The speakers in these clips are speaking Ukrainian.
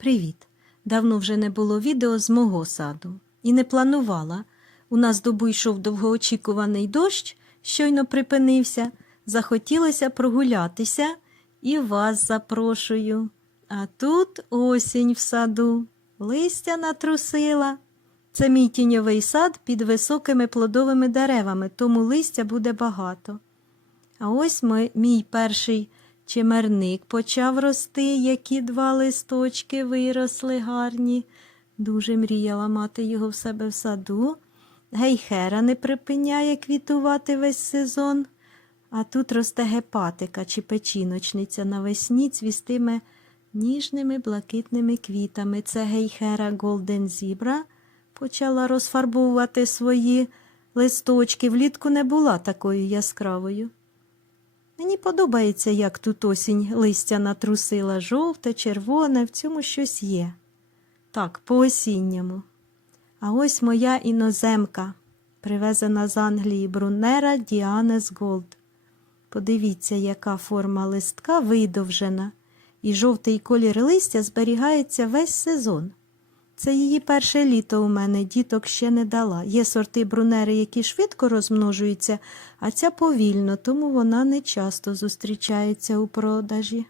Привіт! Давно вже не було відео з мого саду. І не планувала. У нас добу йшов довгоочікуваний дощ, щойно припинився. Захотілося прогулятися і вас запрошую. А тут осінь в саду, листя натрусила. Це мій тіньовий сад під високими плодовими деревами, тому листя буде багато. А ось ми, мій перший чимерник почав рости, які два листочки виросли гарні. Дуже мріяла мати його в себе в саду. Гейхера не припиняє квітувати весь сезон. А тут росте гепатика чи печіночниця навесні цвістиме ніжними блакитними квітами. Це гейхера Голден Зібра почала розфарбовувати свої листочки. Влітку не була такою яскравою. Мені подобається, як тут осінь листя натрусила жовте, червоне, в цьому щось є. Так, по осінньому. А ось моя іноземка, привезена з Англії Брунера Діанес Голд. Подивіться, яка форма листка видовжена, і жовтий колір листя зберігається весь сезон. Це її перше літо у мене, діток ще не дала. Є сорти брунери, які швидко розмножуються, а ця повільно, тому вона не часто зустрічається у продажі.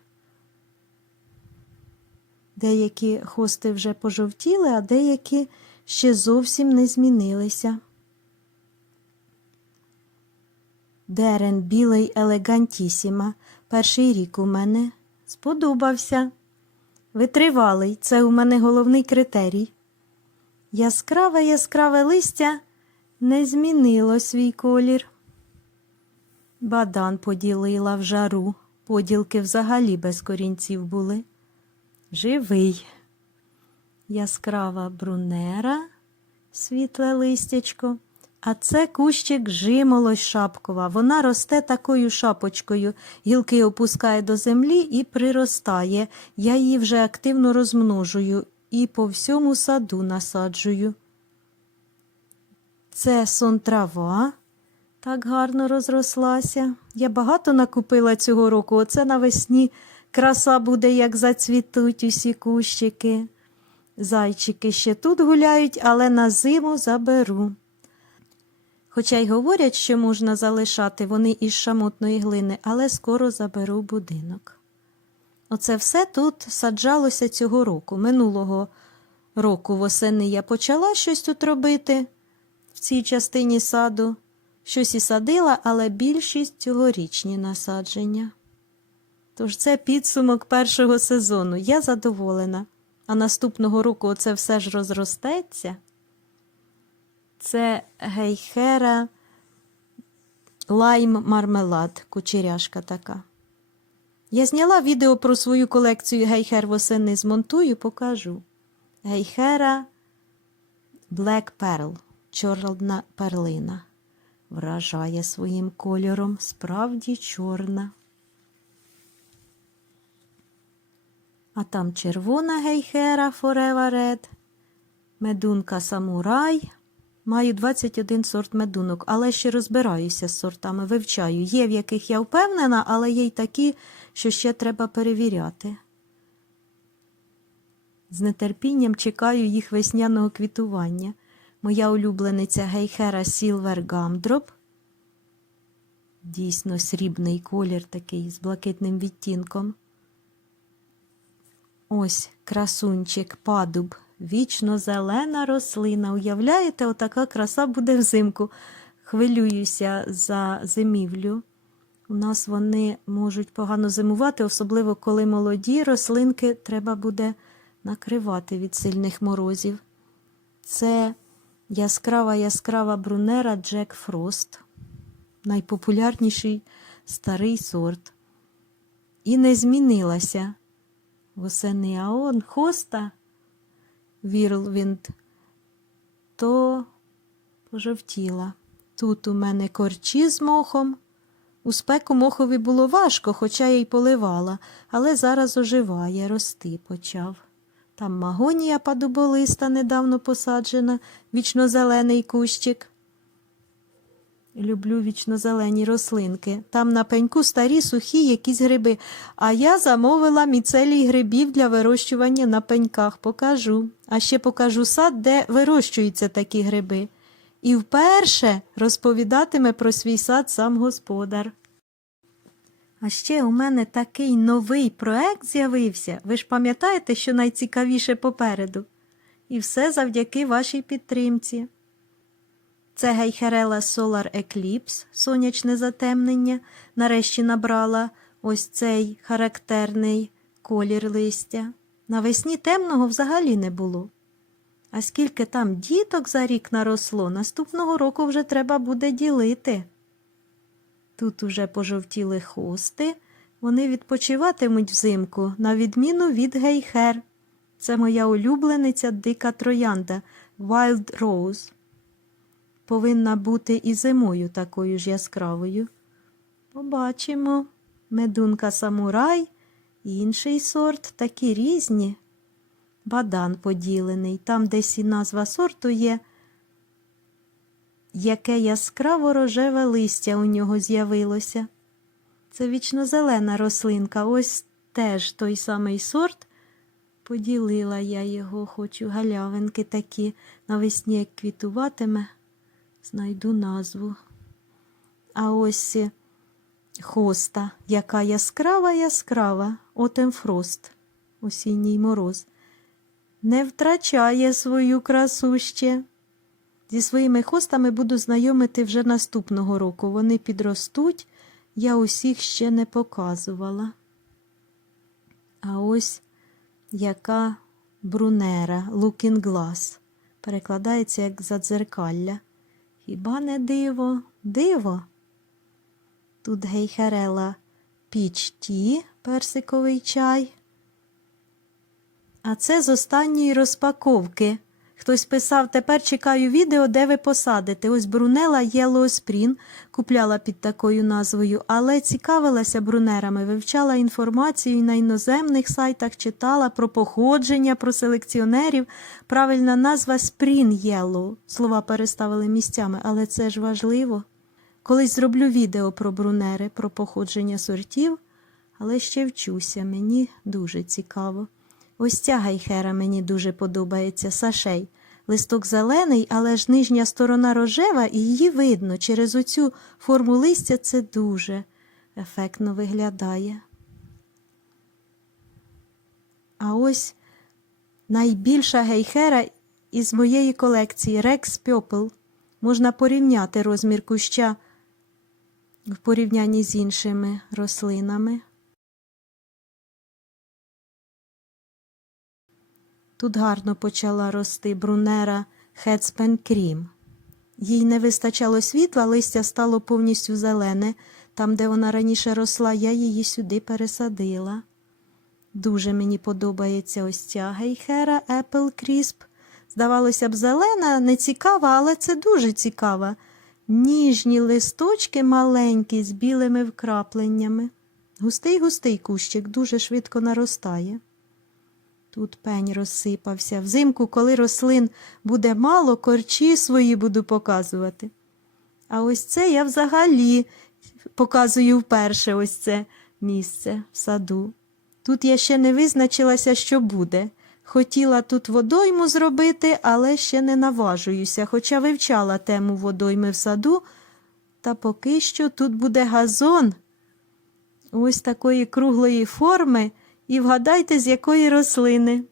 Деякі хости вже пожовтіли, а деякі ще зовсім не змінилися. Дерен білий елегантісіма. Перший рік у мене сподобався. Витривалий, це у мене головний критерій. Яскраве яскраве листя не змінило свій колір. Бадан поділила в жару, поділки взагалі без корінців були. Живий. Яскрава брунера, світле листячко. А це кущик жимолось шапкова. Вона росте такою шапочкою, гілки опускає до землі і приростає. Я її вже активно розмножую і по всьому саду насаджую. Це сон трава. Так гарно розрослася. Я багато накупила цього року. Оце навесні краса буде, як зацвітуть усі кущики. Зайчики ще тут гуляють, але на зиму заберу. Хоча й говорять, що можна залишати вони із шамотної глини, але скоро заберу будинок. Оце все тут саджалося цього року. Минулого року восени я почала щось тут робити в цій частині саду. Щось і садила, але більшість цьогорічні насадження. Тож це підсумок першого сезону. Я задоволена. А наступного року оце все ж розростеться. Це гейхера лайм мармелад, кучеряшка така. Я зняла відео про свою колекцію гейхер восени змонтую, покажу. Гейхера Black Pearl, чорна перлина. Вражає своїм кольором, справді чорна. А там червона гейхера Forever Red, медунка самурай. Маю 21 сорт медунок, але ще розбираюся з сортами, вивчаю. Є, в яких я впевнена, але є й такі, що ще треба перевіряти. З нетерпінням чекаю їх весняного квітування. Моя улюблениця гейхера Silver Gumdrop. Дійсно срібний колір такий з блакитним відтінком. Ось красунчик падуб. Вічно зелена рослина. Уявляєте, отака краса буде взимку. Хвилююся за зимівлю. У нас вони можуть погано зимувати, особливо коли молоді рослинки треба буде накривати від сильних морозів. Це яскрава яскрава брунера Джек Фрост, найпопулярніший старий сорт. І не змінилася. Восени аон хоста. Вірлвінд, то пожовтіла. Тут у мене корчі з мохом. У спеку мохові було важко, хоча я й поливала, але зараз оживає, рости почав. Там магонія падуболиста недавно посаджена, вічно зелений кущик. люблю вічнозелені рослинки. Там на пеньку старі сухі якісь гриби. А я замовила міцелій грибів для вирощування на пеньках. Покажу. А ще покажу сад, де вирощуються такі гриби. І вперше розповідатиме про свій сад сам господар. А ще у мене такий новий проект з'явився. Ви ж пам'ятаєте, що найцікавіше попереду? І все завдяки вашій підтримці. Це гейхерела Solar Eclipse, сонячне затемнення, нарешті набрала ось цей характерний колір листя. Навесні темного взагалі не було. А скільки там діток за рік наросло, наступного року вже треба буде ділити. Тут уже пожовтіли хости, вони відпочиватимуть взимку, на відміну від гейхер. Це моя улюблениця дика троянда Wild Rose. Повинна бути і зимою такою ж яскравою. Побачимо. Медунка самурай, інший сорт, такі різні. Бадан поділений, там десь і назва сорту є. Яке яскраво рожеве листя у нього з'явилося. Це вічнозелена рослинка, ось теж той самий сорт. Поділила я його, хочу галявинки такі, навесні як квітуватиме, знайду назву. А ось хоста, яка яскрава, яскрава, отемфрост, осінній мороз, не втрачає свою красу ще. Зі своїми хостами буду знайомити вже наступного року. Вони підростуть, я усіх ще не показувала. А ось яка брунера, glass, перекладається як задзеркалля. Хіба не диво? Диво? Тут гейхерела піч ті, персиковий чай. А це з останньої розпаковки. Хтось писав, тепер чекаю відео, де ви посадите. Ось Брунела Spring, купляла під такою назвою, але цікавилася брунерами, вивчала інформацію на іноземних сайтах, читала про походження, про селекціонерів. Правильна назва Spring Yellow. Слова переставили місцями, але це ж важливо. Колись зроблю відео про брунери, про походження сортів, але ще вчуся, мені дуже цікаво. Ось ця гайхера мені дуже подобається, сашей. Листок зелений, але ж нижня сторона рожева, і її видно. Через оцю форму листя це дуже ефектно виглядає. А ось найбільша гейхера із моєї колекції Rex Purple. Можна порівняти розмір куща в порівнянні з іншими рослинами. Тут гарно почала рости брунера Хедспен Крім. Їй не вистачало світла, листя стало повністю зелене. Там, де вона раніше росла, я її сюди пересадила. Дуже мені подобається ось ця гейхера Apple Crisp. Здавалося б, зелена, не цікава, але це дуже цікава. Ніжні листочки маленькі з білими вкрапленнями. Густий густий кущик дуже швидко наростає. Тут пень розсипався. Взимку, коли рослин буде мало, корчі свої буду показувати. А ось це я взагалі показую вперше ось це місце в саду. Тут я ще не визначилася, що буде. Хотіла тут водойму зробити, але ще не наважуюся, хоча вивчала тему водойми в саду, та поки що тут буде газон ось такої круглої форми. І вгадайте, з якої рослини.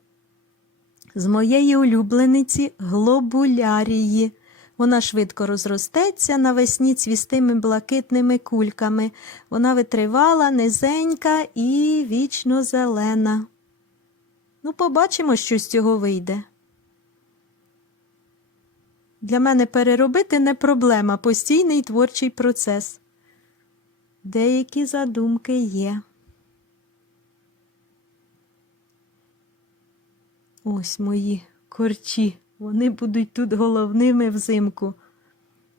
З моєї улюблениці глобулярії. Вона швидко розростеться навесні цвістими блакитними кульками. Вона витривала, низенька і вічно зелена. Ну, побачимо, що з цього вийде. Для мене переробити не проблема, постійний творчий процес. Деякі задумки є. Ось мої корчі, вони будуть тут головними взимку.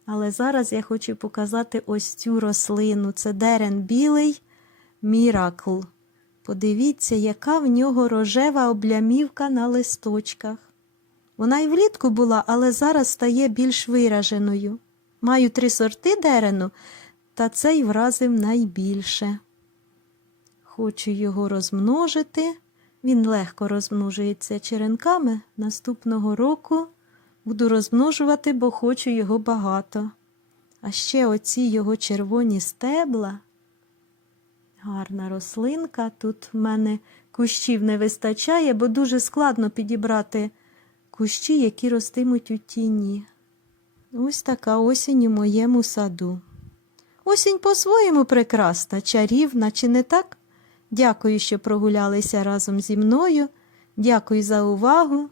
Але зараз я хочу показати ось цю рослину. Це дерен білий міракл. Подивіться, яка в нього рожева облямівка на листочках. Вона і влітку була, але зараз стає більш вираженою. Маю три сорти дерену, та цей вразив найбільше. Хочу його розмножити. Він легко розмножується черенками. Наступного року буду розмножувати, бо хочу його багато. А ще оці його червоні стебла. Гарна рослинка. Тут в мене кущів не вистачає, бо дуже складно підібрати кущі, які ростимуть у тіні. Ось така осінь у моєму саду. Осінь по-своєму прекрасна, чарівна, чи не так? Дякую, що прогулялися разом зі мною. Дякую за увагу.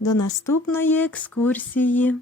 До наступної екскурсії.